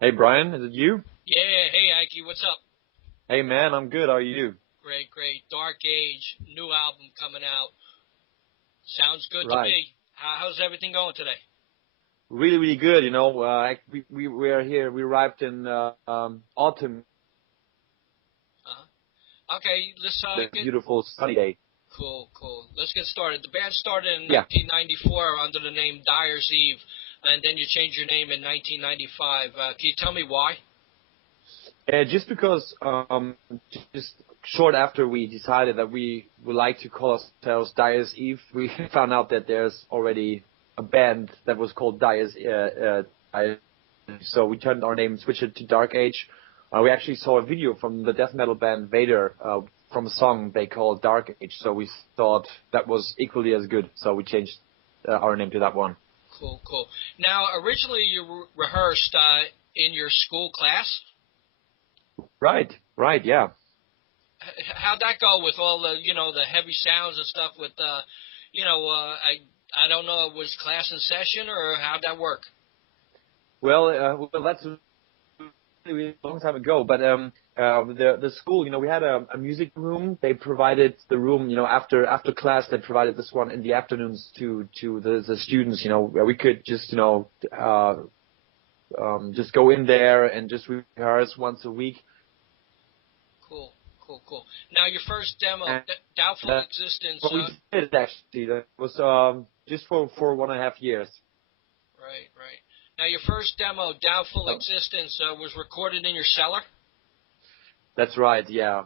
Hey Brian, is it you? Yeah, hey Ike, what's up? Hey man, I'm good. How are you? Great, great. Dark Age, new album coming out. Sounds good to Right. me. How's everything going today? Really, really good. We are here. We arrived in autumn, Okay, let's the get beautiful sunny day. cool, cool. Let's get started. The band started in Yeah. 1994 under the name Dyer's Eve, and then you changed your name in 1995. Can you tell me why? Just because just short after we decided that we would like to call ourselves Dyer's Eve, we found out that there's already a band that was called Dyer's. So we turned our name, switched it to Dark Age. We actually saw a video from the death metal band Vader from a song they called Dark Age. So we thought that was equally as good. So we changed our name to that one. Cool, cool. Now, originally you rehearsed in your school class. Right, right, yeah. How'd that go with all the the heavy sounds and stuff with I don't know, was class in session or how'd that work? Well, that's really a long time ago. But the school, we had a music room. They provided the room, after class. They provided this one in the afternoons to the students, where we could just just go in there and just rehearse once a week. Cool, cool, cool. Now your first demo, And Doubtful that's Existence. what we did actually. That was just for 1.5 years. Right, right. Now your first demo, Doubtful Existence, was recorded in your cellar. That's right. Yeah,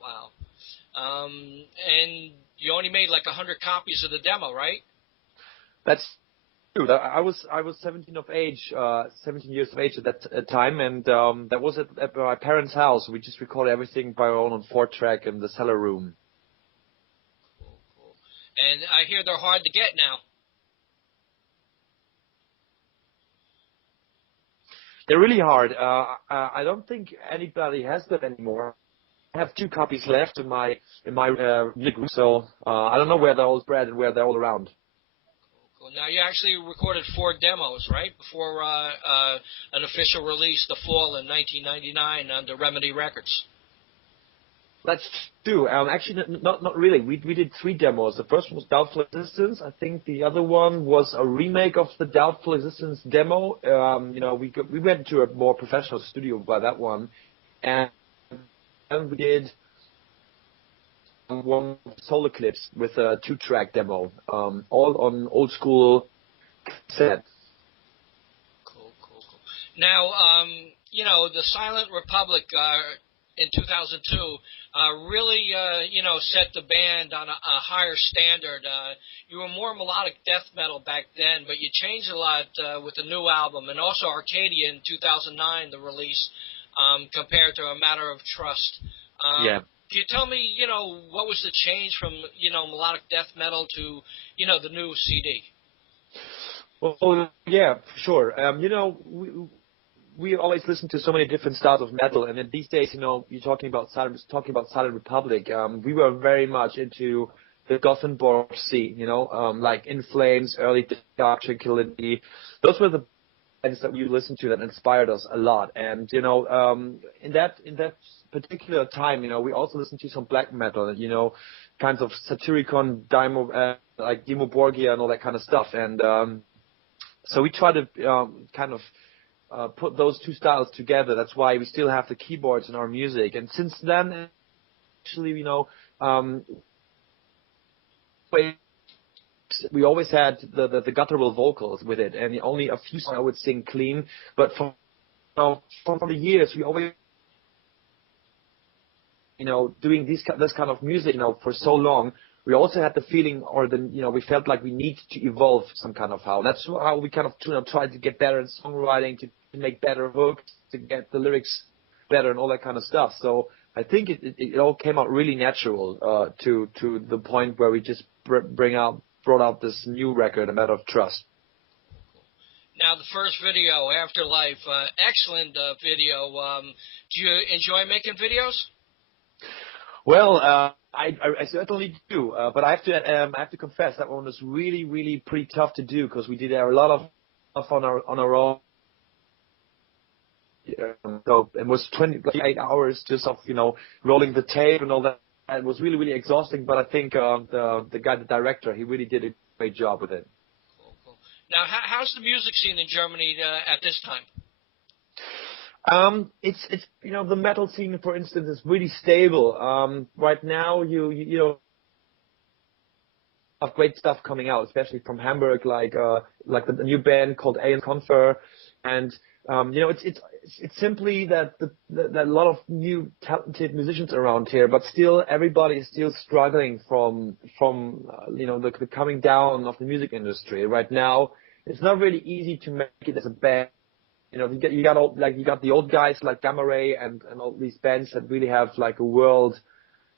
Wow. And you only made like 100 copies of the demo, right? that's true. I was 17 years of age at that time, and that was at my parents' house. We just recorded everything by our own on 4-track in the cellar room. Cool, cool. And I hear they're hard to get now. They're really hard. I don't think anybody has them anymore. I have 2 copies left in my music room, so I don't know where they're all spread and where they're all around. Cool. Now you actually recorded 4 demos, right, before an official release, the fall in 1999 under Remedy Records. That's true. Actually, not really. We did 3 demos. The first one was Doubtful Existence. I think the other one was a remake of the Doubtful Existence demo. We went to a more professional studio by that one, and we did one Solar Clips with a 2-track demo, all on old school cassette. Cool, cool, cool. Now, the Silent Republic in 2002 really, set the band on a higher standard. You were more melodic death metal back then, but you changed a lot with the new album, and also Arcadia in 2009, the release, compared to A Matter of Trust. Yeah. Can you tell me, what was the change from, melodic death metal to, the new CD? Well, yeah, for sure. We always listen to so many different styles of metal, and in these days, you're talking about Silent Republic. We were very much into the Gothenburg scene, like In Flames, early Dark Tranquillity. Those were the bands that we listened to that inspired us a lot. And in that particular time, we also listened to some black metal, kinds of Satyricon, like Dimmu Borgir and all that kind of stuff. And so we try to kind of put those 2 styles together. That's why we still have the keyboards in our music. And since then, actually, we always had the guttural vocals with it, and only a few songs I would sing clean. But from the years, we always, doing this kind of music, for so long, we also had the feeling, we felt like we need to evolve some kind of how. That's how we kind of, tried to get better in songwriting, to make better hooks, to get the lyrics better and all that kind of stuff. So I think it all came out really natural to the point where we just brought out this new record, A Matter of Trust. Now, the first video, Afterlife, excellent video. Do you enjoy making videos? Well, I certainly do, but I have to confess that one was really, really pretty tough to do because we did a lot of stuff on our own. So it was 28 hours just of, rolling the tape and all that. It was really, really exhausting, but I think the guy, the director, he really did a great job with it. Cool, cool. Now, how's the music scene in Germany at this time? It's the metal scene, for instance, is really stable. Right now, you have great stuff coming out, especially from Hamburg, like the new band called A and Confer, and it's simply that that a lot of new talented musicians around here, but still everybody is still struggling from the coming down of the music industry right now. It's not really easy to make it as a band. You got the old guys like Gamma Ray and all these bands that really have like a world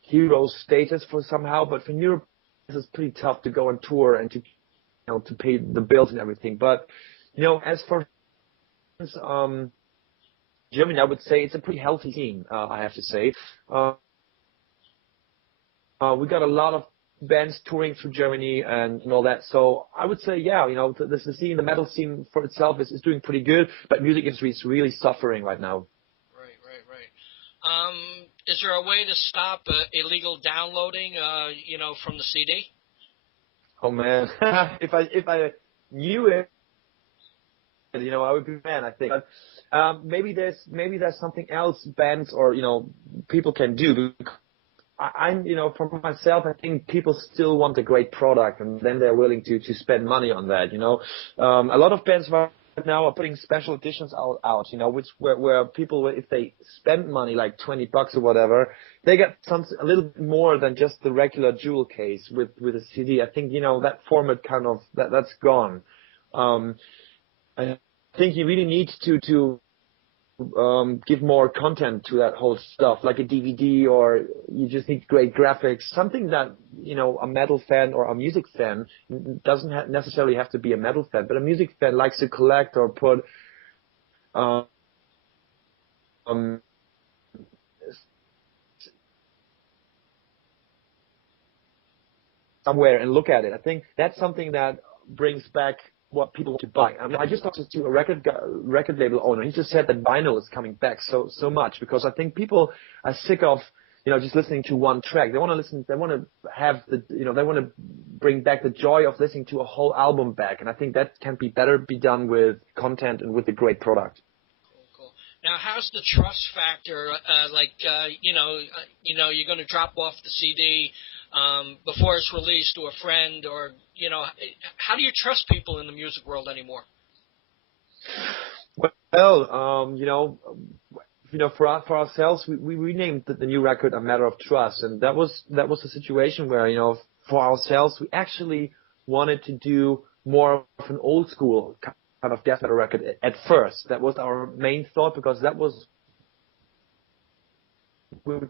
hero status for somehow, but for Europe, it's pretty tough to go on tour and to pay the bills and everything. But as for Germany, I would say it's a pretty healthy scene. I have to say, we got a lot of bands touring through Germany and all that. So I would say, the scene, the metal scene for itself is doing pretty good, but music industry is really suffering right now. Right. Is there a way to stop illegal downloading, from the CD? Oh man, if I knew it, I would be man. I think. But, maybe there's something else bands or people can do. I'm for myself, I think people still want a great product, and then they're willing to spend money on that. A lot of bands right now are putting special editions out, where people, if they spend money like $20 or whatever, they get a little bit more than just the regular jewel case with a CD. I think that format kind of that's gone. I think you really need to give more content to that whole stuff, like a DVD, or you just need great graphics, something that a metal fan or a music fan doesn't necessarily have to be a metal fan, but a music fan likes to collect or put somewhere and look at it. I think that's something that brings back what people want to buy. I mean, I just talked to a record label owner. He just said that vinyl is coming back so much, because I think people are sick of just listening to one track. They want to listen. They want to have they want to bring back the joy of listening to a whole album back. And I think that can be done with content and with a great product. Cool. Now, how's the trust factor? You're going to drop off the CD before it's released to a friend, or how do you trust people in the music world anymore? Well, for ourselves, we renamed the new record "A Matter of Trust," and that was a situation where for ourselves we actually wanted to do more of an old school kind of death metal record at first. That was our main thought, because that would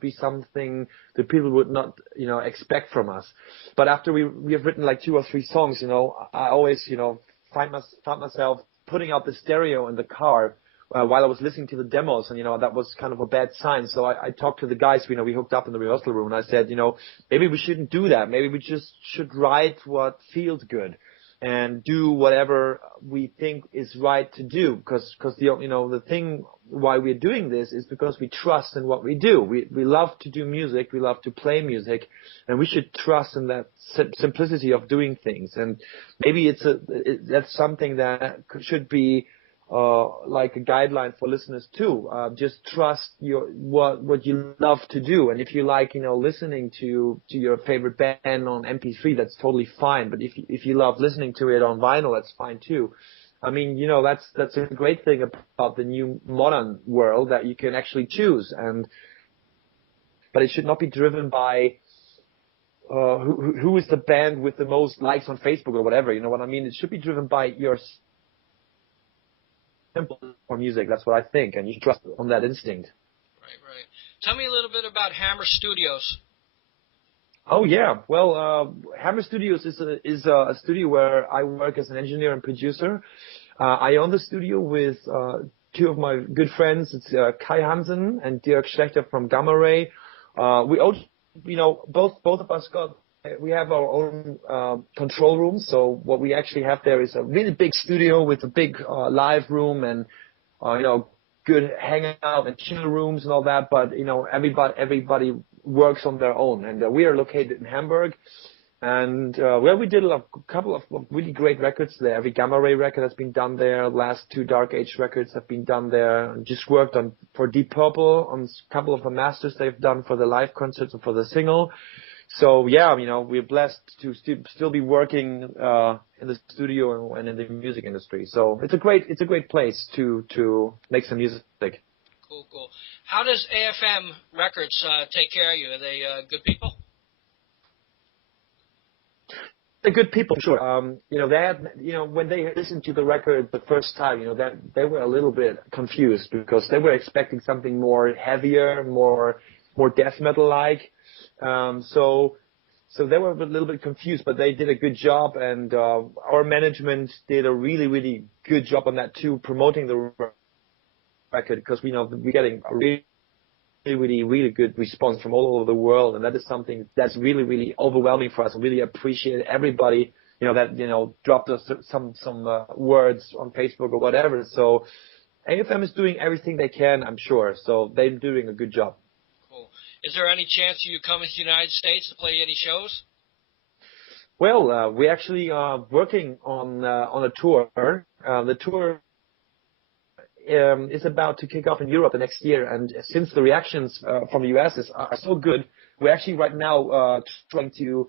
be something that people would not, expect from us. But after we have written like 2 or 3 songs, I always, found myself putting out the stereo in the car while I was listening to the demos, and that was kind of a bad sign. So I talked to the guys, we hooked up in the rehearsal room, and I said, maybe we shouldn't do that. Maybe we just should write what feels good and do whatever we think is right to do, because the thing why we're doing this is because we trust in what we do. We love to do music, we love to play music, and we should trust in that simplicity of doing things. And maybe that's something that should be like a guideline for listeners too. Just trust what you love to do, and if you like listening to your favorite band on MP3, that's totally fine. But if you love listening to it on vinyl, that's fine too. I mean, that's a great thing about the new modern world, that you can actually choose, but it should not be driven by who is the band with the most likes on Facebook or whatever. You know what I mean? It should be driven by your simple for music. That's what I think, and you should trust on that instinct. Right. Tell me a little bit about Hammer Studios. Oh yeah, well, Hammer Studios is a studio where I work as an engineer and producer. I own the studio with 2 of my good friends. It's Kai Hansen and Dirk Schlechter from Gamma Ray. We all, both of us we have our own control room. So what we actually have there is a really big studio with a big live room and good hangout and chill rooms and all that, but everybody works on their own. And we are located in Hamburg, and we did a couple of really great records there. Every Gamma Ray record has been done there. Last two Dark Age records have been done there. And just worked on for Deep Purple on a couple of the masters they've done for the live concerts and for the single. So yeah, we're blessed to still be working in the studio and in the music industry. So it's a great place to make some music. Cool. How does AFM Records take care of you? Are they good people? They're good people, sure. When they listened to the record the first time, that they were a little bit confused because they were expecting something more heavier, more death metal like. So they were a little bit confused, but they did a good job, and our management did a really, really good job on that too, promoting the record, because we're getting a really, really, really good response from all over the world, and that is something that's really, really overwhelming for us. I really appreciate everybody, that dropped us some words on Facebook or whatever. So AFM is doing everything they can, I'm sure. So they're doing a good job. Is there any chance you come into the United States to play any shows? Well, we actually are working on a tour. The tour is about to kick off in Europe the next year, and since the reactions from the US are so good, we're actually right now trying to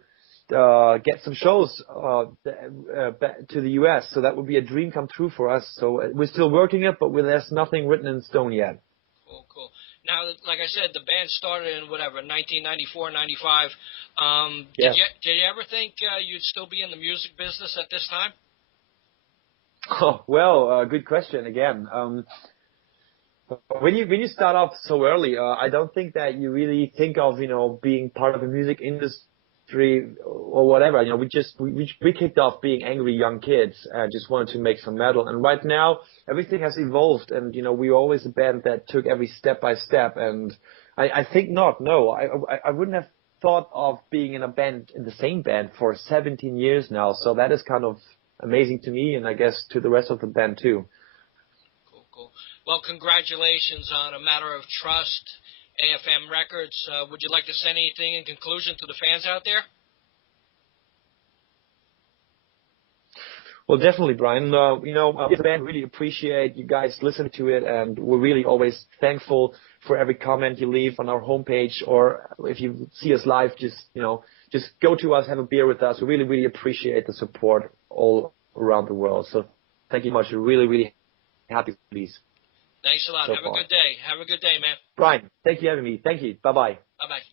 get some shows back to the US. So that would be a dream come true for us. So we're still working it, but there's nothing written in stone yet. Cool. Now, like I said, the band started in 1994, 95. Yeah. Did you ever think you'd still be in the music business at this time? Oh, well, good question again. When you start off so early, I don't think that you really think of being part of the music industry or whatever. We kicked off being angry young kids, just wanted to make some metal, and right now everything has evolved, and we were always a band that took every step by step, and I think not. No, I wouldn't have thought of being in the same band for 17 years now. So that is kind of amazing to me, and I guess to the rest of the band too. Cool. Well, congratulations on A Matter of Trust, AFM Records. Would you like to say anything in conclusion to the fans out there? Well, definitely, Brian. As a band, really appreciate you guys listening to it, and we're really always thankful for every comment you leave on our homepage, or if you see us live, just go to us, have a beer with us. We really, really appreciate the support all around the world. So thank you much. We're really, really happy for these. Thanks a lot. Have a good day. Have a good day, man. Brian, thank you for having me. Thank you. Bye-bye. Bye-bye.